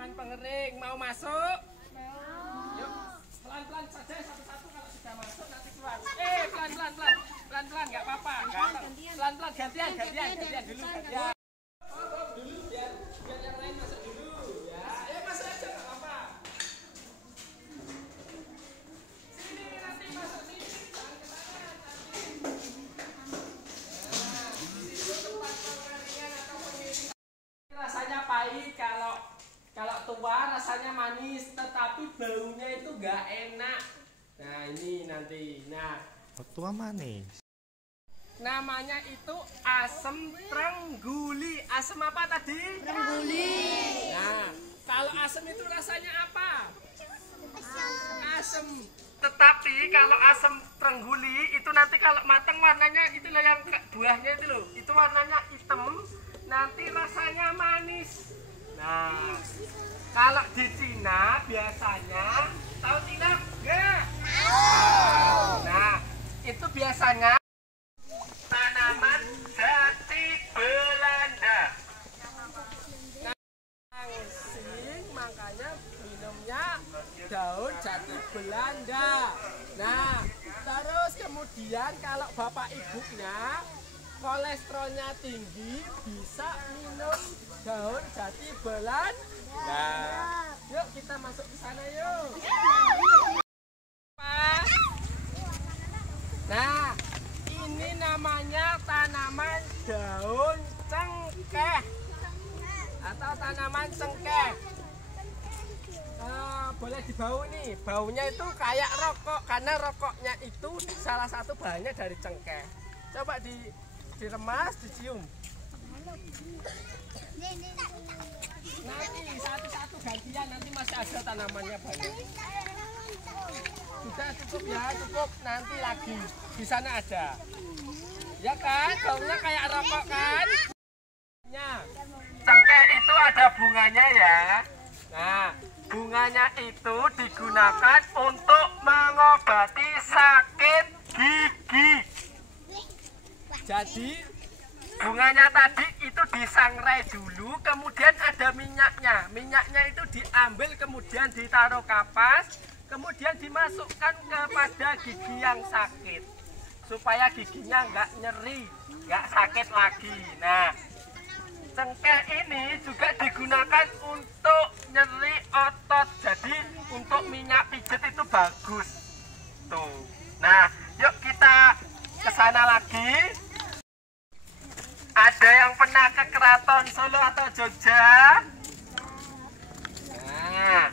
ruangan pengering. Mau masuk? Yuk, pelan-pelan saja satu-satu. Kalau sudah masuk nanti keluar. Pelan-pelan, nggak apa-apa. Pelan-pelan, gantian dulu. Gantian. Dulu biar yang lain masuk dulu. Ya, masuk aja nggak apa-apa. Sini nanti masuk sini. Jangan ke sana nanti. Di situ tempat pengeringan atau pengiriman. Rasanya pahit kalau tua rasanya manis, tetapi baunya itu nggak enak. Nah ini nanti. Nah, tua manis. Namanya itu asem trengguli. Asem apa tadi? Trengguli. Nah, kalau asem itu rasanya apa? Asem. Tetapi kalau asem trengguli itu nanti kalau matang warnanya itu loh, yang buahnya itu loh. Itu warnanya hitam, nanti rasanya manis. Nah, kalau di Cina biasanya, tahu Cina enggak? Nah, itu biasanya tanaman jati Belanda. Sing, makanya minumnya daun jati Belanda. Nah, terus kemudian kalau bapak ibunya kolesterolnya tinggi, bisa minum daun jati Belanda. Nah, yuk kita masuk ke sana yuk. Nah, ini namanya tanaman daun cengkeh atau tanaman cengkeh. Boleh dibau nih, baunya itu kayak rokok karena rokoknya itu salah satu bahannya dari cengkeh. Coba diremas, dicium. Nanti satu-satu gantian, nanti masih ada tanamannya banyak. Sudah cukup ya, cukup. Nanti lagi di sana ada. Ya kan, baunya kayak rokok kan? Cengkeh itu ada bunganya ya. Nah, bunganya itu digunakan untuk mengobati sakit gigi. Jadi bunganya tadi itu disangrai dulu, kemudian ada minyaknya. Minyaknya itu diambil, kemudian ditaruh kapas, kemudian dimasukkan kepada gigi yang sakit, supaya giginya nggak nyeri, nggak sakit lagi. Nah, cengkeh ini juga digunakan untuk nyeri otot, jadi untuk minyak pijet itu bagus. Tuh. Nah, yuk kita ke sana lagi. Ada yang pernah ke Keraton Solo atau Jogja? Nah,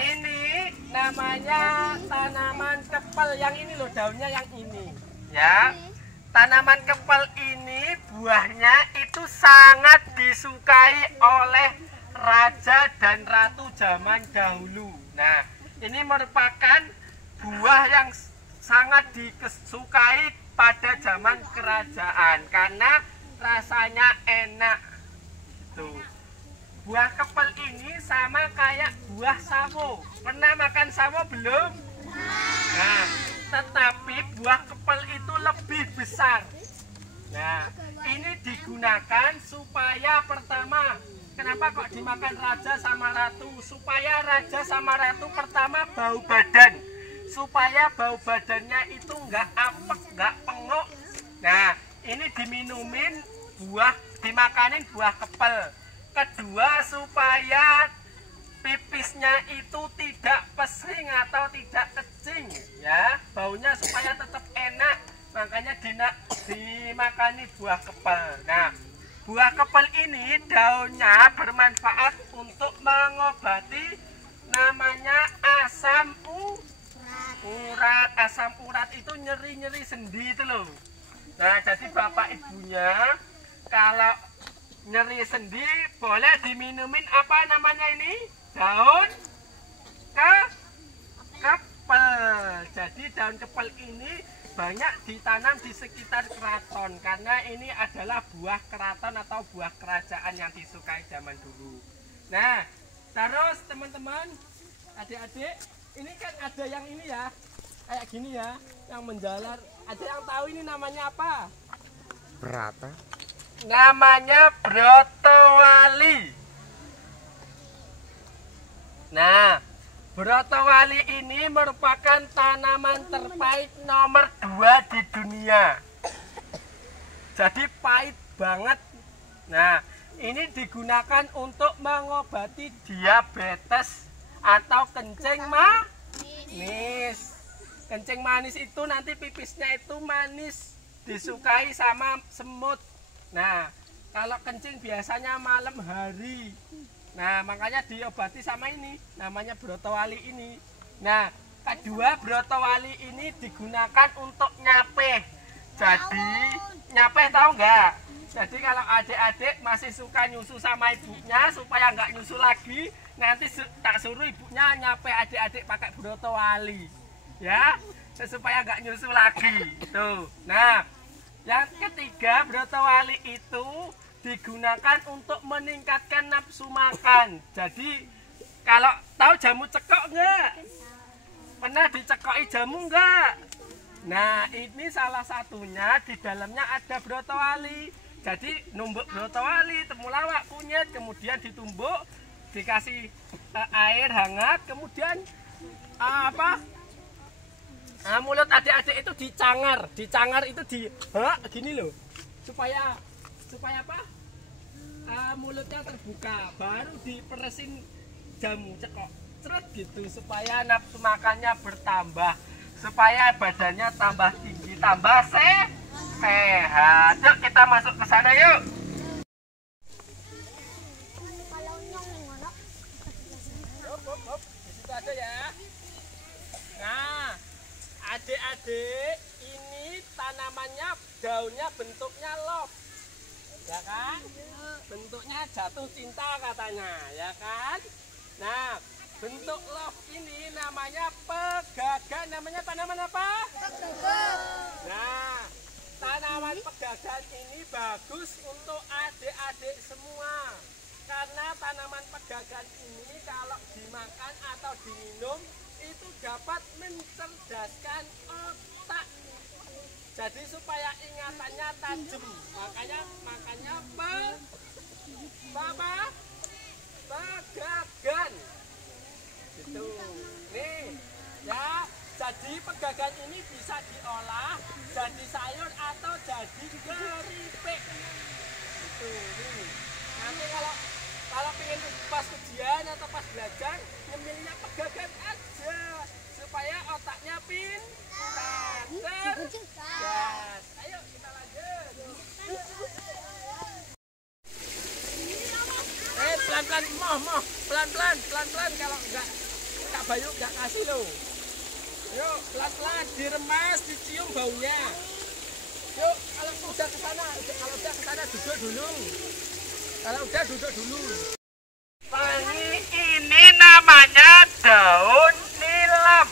ini namanya tanaman kepel. Yang ini loh, daunnya yang ini. Ya, tanaman kepel ini buahnya itu sangat disukai oleh raja dan ratu zaman dahulu. Nah, ini merupakan buah yang sangat disukai pada zaman kerajaan karena rasanya enak. Tuh. Buah kepel ini sama kayak buah sawo. Pernah makan sawo belum? Nah, tetapi buah kepel itu lebih besar. Nah, ini digunakan supaya pertama, kenapa kok dimakan raja sama ratu? Supaya raja sama ratu pertama bau badan, supaya bau badannya itu nggak apek, nggak pengok. Nah, ini diminumin dimakanin buah kepel. Kedua, supaya pipisnya itu tidak pesing atau tidak kecing, ya, baunya supaya tetap enak, makanya dimakani buah kepel. Nah, buah kepel ini daunnya bermanfaat untuk mengobati namanya asam urat. Asam urat itu nyeri-nyeri sendi itu loh. Nah, jadi bapak ibunya kalau nyeri sendi boleh diminumin apa namanya ini? Daun kepel. Jadi daun kepel ini banyak ditanam di sekitar keraton karena ini adalah buah keraton atau buah kerajaan yang disukai zaman dulu. Nah, terus teman-teman, adik-adik, ini kan ada yang ini ya, kayak gini ya, yang menjalar. Ada yang tahu ini namanya apa? Berata. Namanya brotowali. Nah, brotowali ini merupakan tanaman terpahit nomor 2 di dunia. Jadi pahit banget. Nah, ini digunakan untuk mengobati diabetes atau kencing manis. Kencing manis itu nanti pipisnya itu manis, disukai sama semut. Nah, kalau kencing biasanya malam hari. Nah, makanya diobati sama ini, namanya brotowali ini. Nah, kedua brotowali ini digunakan untuk nyapeh. Jadi, nyapeh tahu nggak? Jadi kalau adik-adik masih suka nyusu sama ibunya, supaya nggak nyusu lagi, nanti tak suruh ibunya nyapeh adik-adik pakai brotowali. Ya, supaya nggak nyusu lagi. Tuh. Nah, yang ketiga brotowali itu digunakan untuk meningkatkan nafsu makan. Jadi kalau tahu jamu cekok nggak? Pernah dicekoki jamu nggak? Nah, ini salah satunya, di dalamnya ada brotowali. Jadi numbuk brotowali, temulawak, kunyit, kemudian ditumbuk, dikasih air hangat, kemudian mulut adik-adik itu dicangar itu gini loh, supaya apa? Mulutnya terbuka, baru diperesin jamu cekok, ceret gitu, supaya nafsu makannya bertambah, supaya badannya tambah tinggi, tambah sehat. Yuk kita masuk ke sana yuk. Di situ ada ya. Nah, adik-adik, ini tanamannya daunnya bentuknya love, ya kan? Bentuknya jatuh cinta katanya, ya kan? Nah, bentuk love ini namanya pegagan. Namanya tanaman apa? Pegagan. Nah, tanaman pegagan ini bagus untuk adik-adik semua. Karena tanaman pegagan ini kalau dimakan atau diminum itu dapat mencerdaskan otak. Jadi supaya ingatannya tajam. Makanya pegagan. Gitu. Nih, ya. Jadi pegagan ini bisa diolah jadi sayur atau jadi keripik. Gitu. Nih. Nanti kalau pengen pas ujian atau pas belajar, nyemilnya pegagan aja supaya otaknya pintar. Cerdas. Ayo kita lanjut. Pelan-pelan, pelan-pelan kalau enggak Kak Bayu enggak kasih loh. Yuk, pelan-pelan diremas, dicium baunya. Yuk, kalau udah ke sana duduk dulu. Kalau udah duduk dulu. Wangi ini namanya daun nilam.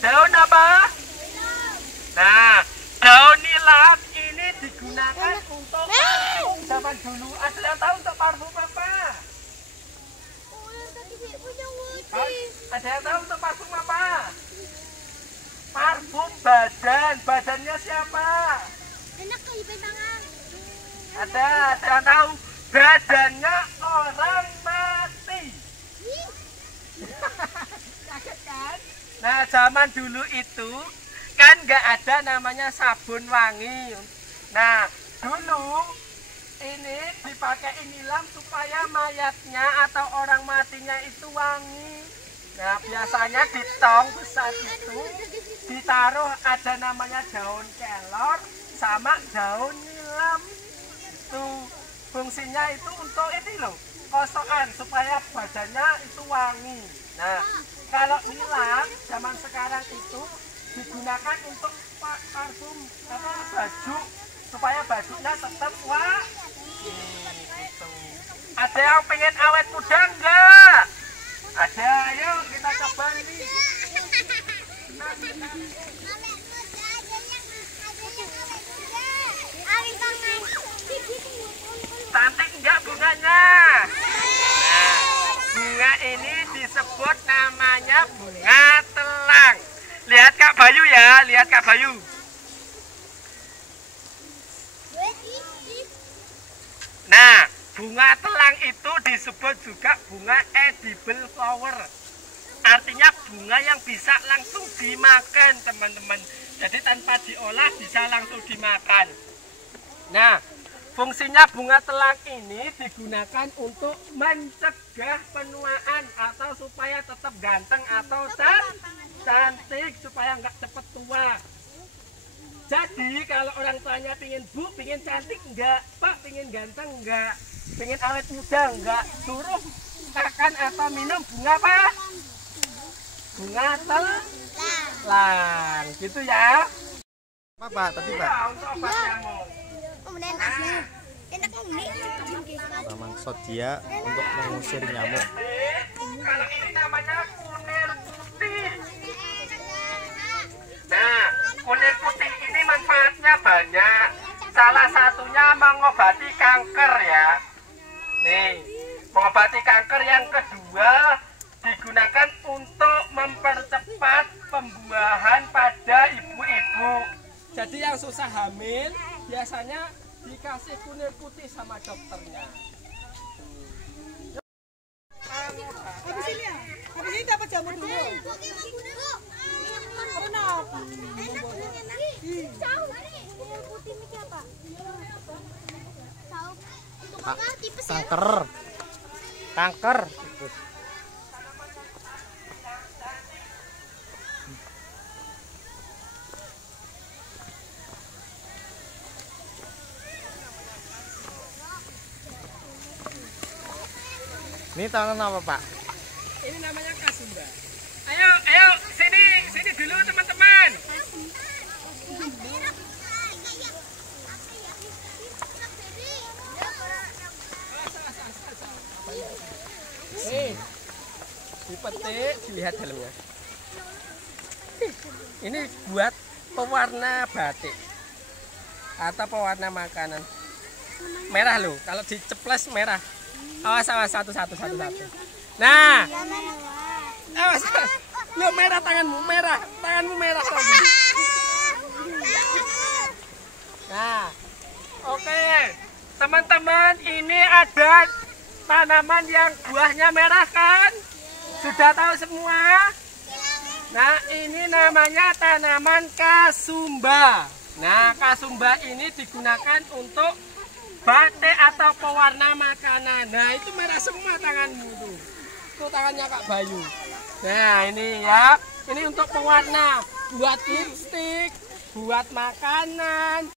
Daun apa? Nah, daun nilam ini digunakan untuk parfum zaman dulu. Ada yang tahu untuk parfum apa? Ada yang tahu untuk parfum apa? Parfum badan. Badannya siapa? Ada yang tahu? Badannya orang mati. Kaget kan? Nah, zaman dulu itu kan nggak ada namanya sabun wangi. Nah, dulu ini dipakai nilam supaya mayatnya atau orang matinya itu wangi. Nah, biasanya di tong besar itu ditaruh ada namanya daun kelor sama daun nilam. Itu fungsinya itu untuk ini loh, kosokan supaya badannya itu wangi. Nah, kalau nilam zaman sekarang itu digunakan untuk parfum baju supaya bajunya tetap wangi. Gitu. Ada yang pengen awet muda enggak? Ada, ayo kita coba nih. Cantik enggak bunganya? Nah, bunga ini disebut namanya bunga telang. Lihat Kak Bayu ya, lihat Kak Bayu. Nah, bunga telang itu disebut juga bunga edible flower. artinya bunga yang bisa langsung dimakan teman-teman. Jadi tanpa diolah bisa langsung dimakan. Nah, fungsinya bunga telang ini digunakan untuk mencegah penuaan atau supaya tetap ganteng atau cantik, supaya nggak cepet tua. Jadi kalau orang tuanya pingin bu, pingin cantik enggak, pak pingin ganteng enggak, pingin awet muda enggak, suruh makan atau minum bunga apa? Bunga telang, gitu ya. Apa Pak? Tadi Pak? Ya, untuk obat nyamuk. Tanaman sodia untuk mengusir nyamuk. Kalau ini namanya kunir putih. Nah, kunir putih ini manfaatnya banyak. Salah satunya mengobati kanker ya. Nih, mengobati kanker. Yang kedua, digunakan untuk mempercepat pembuahan pada ibu-ibu. Jadi yang susah hamil biasanya dikasih kunir putih sama dokternya. Habis ini ya? Habis ini dapat jamu dulu. Kenapa? Kanker. Ini tanaman apa Pak? Ini namanya kasumba. Ayo, sini dulu teman-teman. Dipetik, dilihat dalamnya. Ini buat pewarna batik atau pewarna makanan. Merah loh, kalau diceples merah. Awas satu. Nah, awas. Lo merah tanganmu merah tadi. Nah, oke, teman-teman, ini ada tanaman yang buahnya merah kan? Sudah tahu semua? Nah, ini namanya tanaman kasumba. Nah, kasumba ini digunakan untuk batik atau pewarna makanan. Nah, itu merah semua tanganmu tuh. Itu tangannya Kak Bayu. Nah, ini ya. Ini untuk pewarna, buat lipstik, buat makanan,